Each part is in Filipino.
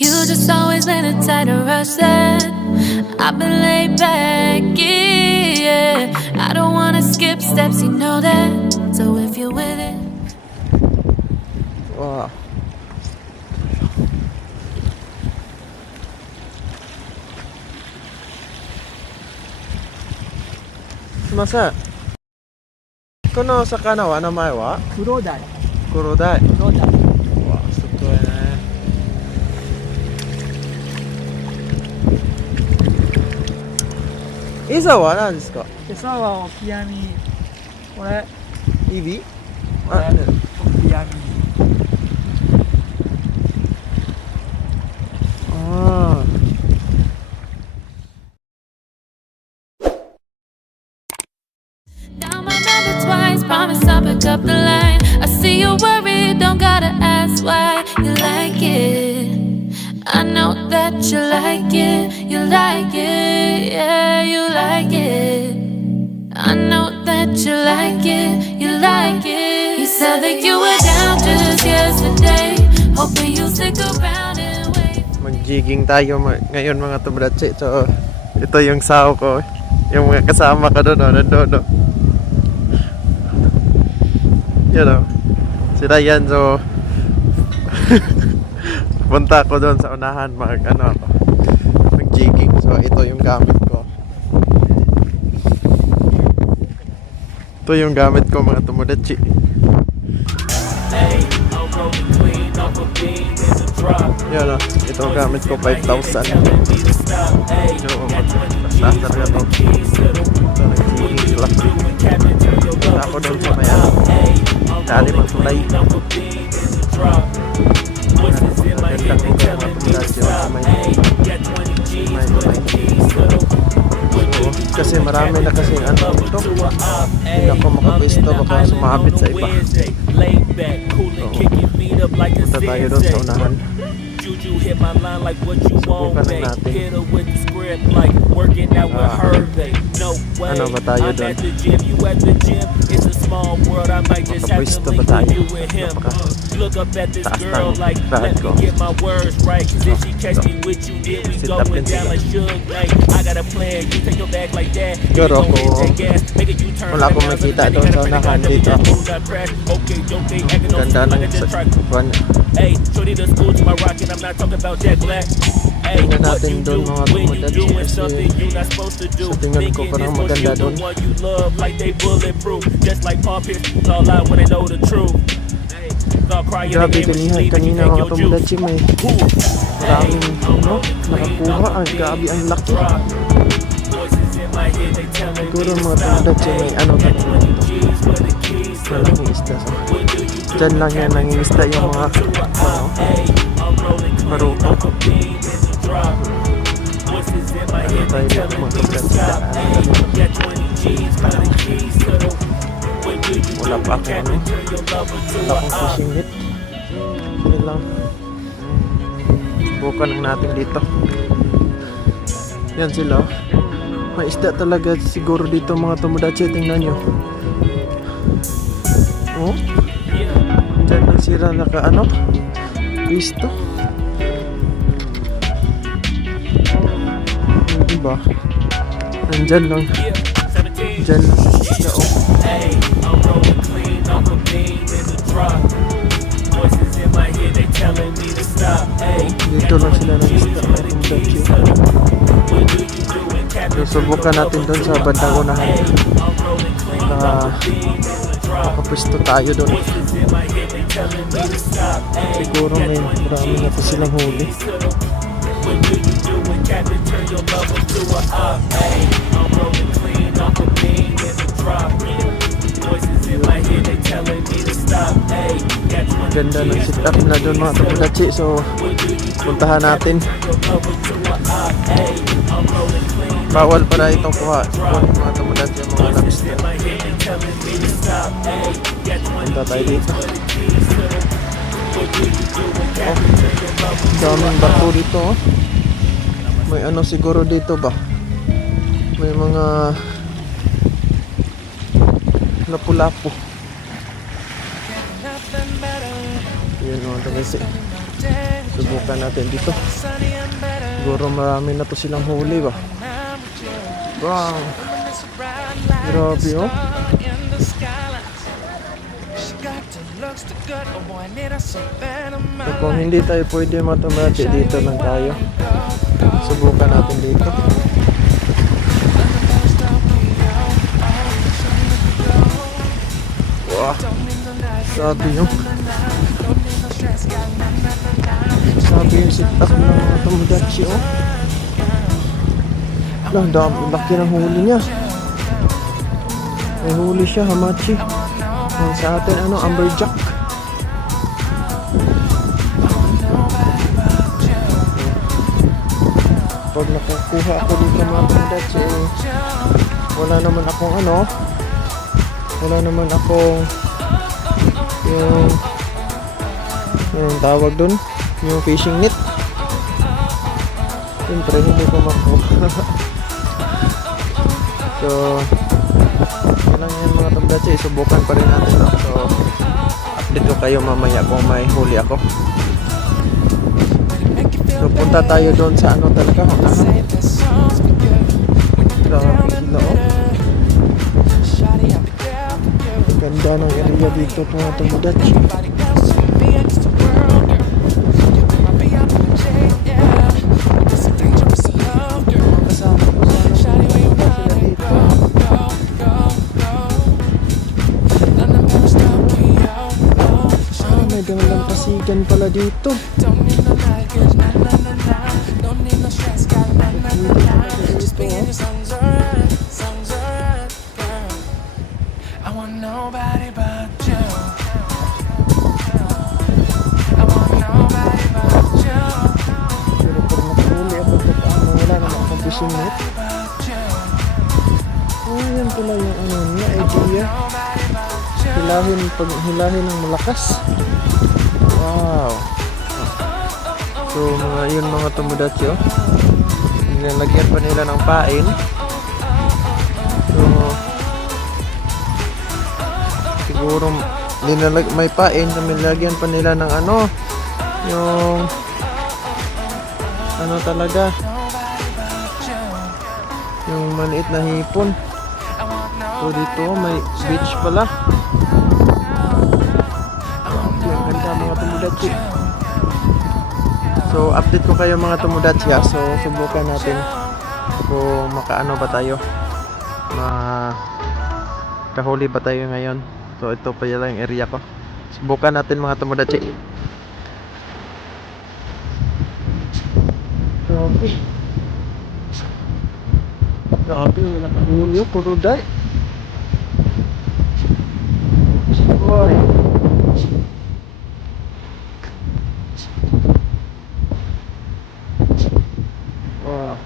You just always been a tighter rush that I've been laid back, yeah. I don't wanna skip steps, you know that. So if you're with it. Wow. Masa? Kono sakana wa namae wa? Kurodai. Kurodai. Kurodai. Wow, sugoi ne. Isa wa nan desu ka? 餌はオキアミ。これ、イビ？これ、オキアミ。ああ。Down my number twice, promise I'll pick up the line. I see you worried, don't gotta ask why. You like it, I know that you like it. You like it, yeah, you like it. I know that you like it, you like it. You said that you were down just yesterday, hoping you'll stick around and wait. Mag-jigging tayo ngayon mga tomodachi. So, ito yung sao ko. Yung mga kasama ko doon, nandun, no? Yan o. Sila yan, so punta ko doon sa unahan mag-jigging. So ito yung gamit ko. Ito yung gamit ko mga tomodachi. Yan o. Ito ang gamit ko, 5,000. So mataas talaga to. So nag-jigging sila. Punta ako doon sa maya. Dali magtulay. Maganda ko kaya mga tomodachi may tulay. Kasi marami na kasi ano ito. Hindi ako makapwesto, baka sumabit sa iba. Punta tayo doon sa unahan. Subukan lang natin. Ano ba tayo doon? Makapwesto ba tayo? Napaka taas ng sahad ko. Sit up din sila. Siguro kung wala akong makita doon sa unahan, dito ako. Ganda ng buwan. Tingnan natin doon mga tomodachi kasi sa tingnan ko parang maganda doon. Grabe kanina mga tomodachi may maraming nakakuha. Grabe ang laki. Siguro mga tomodachi may malaking isda. Dyan lang yan nangingisda yung mga maruto. Tayo lang mga tomodachi. Wala pa akong wala akong fishing net. Yun lang. Subukan lang natin dito. Yan sila. May isda talaga siguro dito mga tomodachi. Tingnan nyo. Oh, dyan lang sila pisto. Diba? Nandyan lang. Dyan lang isda. Oh. Dito lang sila ng isda ng tomodachi. Susubukan natin doon sa bandang unahan. Makapwesto tayo doon. Siguro may marami na pa silang huli. Ganda ng setup na doon mga tomodachi. So puntahan natin. Bawal para itong kuha mga tomodachi ang mga labis. Punta tayo dito. Oh, daming bato dito. Oh. May siguro dito ba? May mga lapu-lapu. Yun o, Subukan natin dito. Siguro marami na to silang huli ba. Wow. Grabe oh. So kung hindi tayo pwede matumati dito lang tayo. Subukan natin dito. Wow. Sabi yung setup ng mga Tomodachi oh. Laki ng huli niya. May huli siya, hamachi. Yung sa atin ano, amberjack. Pag nakukuha ako dito mga Tomodachi, wala naman akong yung tawag dun, yung fishing net. Siyempre hindi ko makuha. So yun lang yan mga Tomodachi, subukan pa rin natin to. So update ko kayo mamaya kung may huli ako. So punta tayo doon sa ano talaga, unahan. Grabe sila oh. Ganda ng area dito mga Tomodachi. May gandang pasigan pala dito. Fishing net. Oh, yan pala yung ano niya, idea. Hilahin ng malakas. Wow. So mga Tomodachi oh. Nilalagyan pa nila ng pain. So siguro may pain, so nilagyan pa nila ng ano, yung ano talaga, yung maliit na hipon. So dito may beach pala. Ang ganda mga Tomodachi. So update ko kayo mga Tomodachi ha. So subukan natin kung makaano ba tayo, kahuli ba tayo ngayon. So ito pa yun lang yung area ko. Subukan natin mga Tomodachi. Grabe, wala kang huli, puro day. Boy. Wow.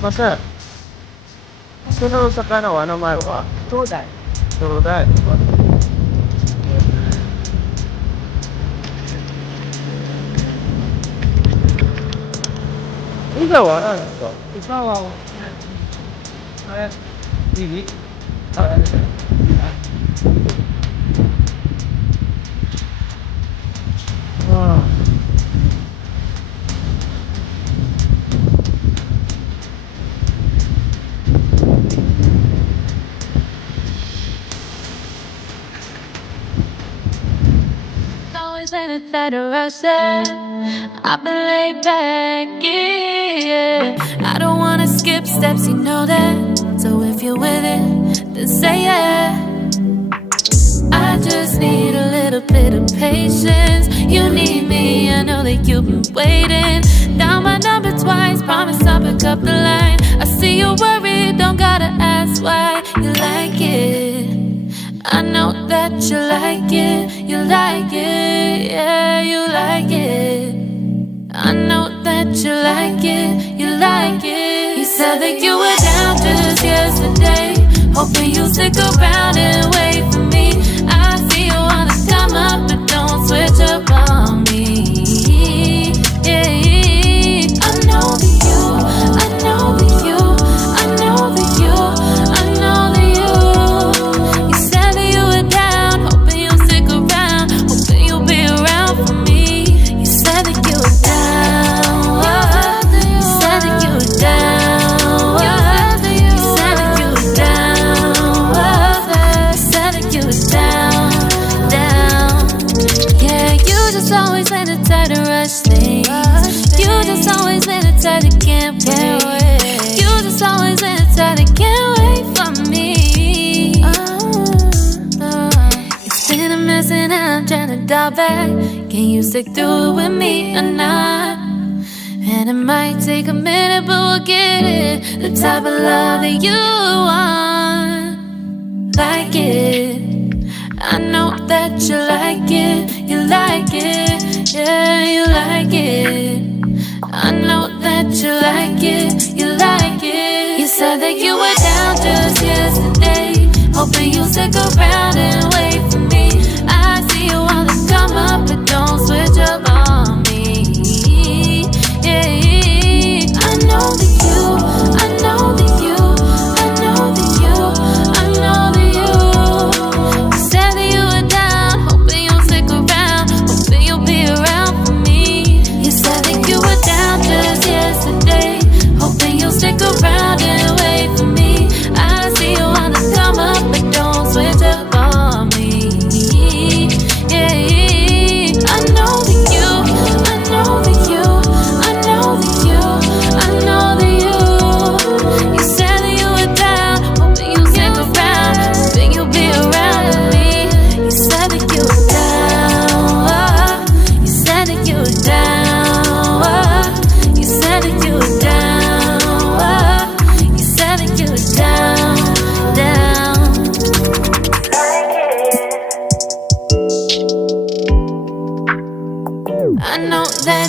Masa? Sunod sa kanawa, ano may wa? Tuday. Ikaw ano to? Ikaw ako. Dili. Wow. Always been a better upset. I've been laid back, yeah. I don't wanna skip steps, you know that. So if you're with it, then say yeah. I just need a little bit of patience. You need me, I know that you've been waiting. Down my number twice, promise I'll pick up the line. I see you worried, don't gotta ask why. You like it, I know that you like it. You like it, yeah, you like it. I know that you like it, you like it. You said that you were down just yesterday, hoping you'll stick around and wait for me. I see you wanna come up, but don't switch up on me. Yeah, I know that you, I know that you, I know that you, I know how bad? Can you stick through it with me or not? And it might take a minute, but we'll get it. The type of love that you want. Like it, I know that you like it. You like it, yeah, you like it. I know that you like it. You like it. You said that you were down just yesterday, hoping you'll stick around and wait for me. I see you wanna come up, but don't switch up on me. Yeah, I know that you, I know that you, I know that you, I know that you. You said that you were down, hoping you'll stick around, hoping you'll be around for me. You said that you were down just yesterday, hoping you'll stick around and wait for me. I see you wanna come up, but don't switch up on me. Yeah, I know that you, I know that you, I know that you, I know that you. You said that you were down, hoping you'll stick around, hoping you'll be around with me. You said that you were down, you said that you were down, you said that you were down, you said that you were down, down. I know that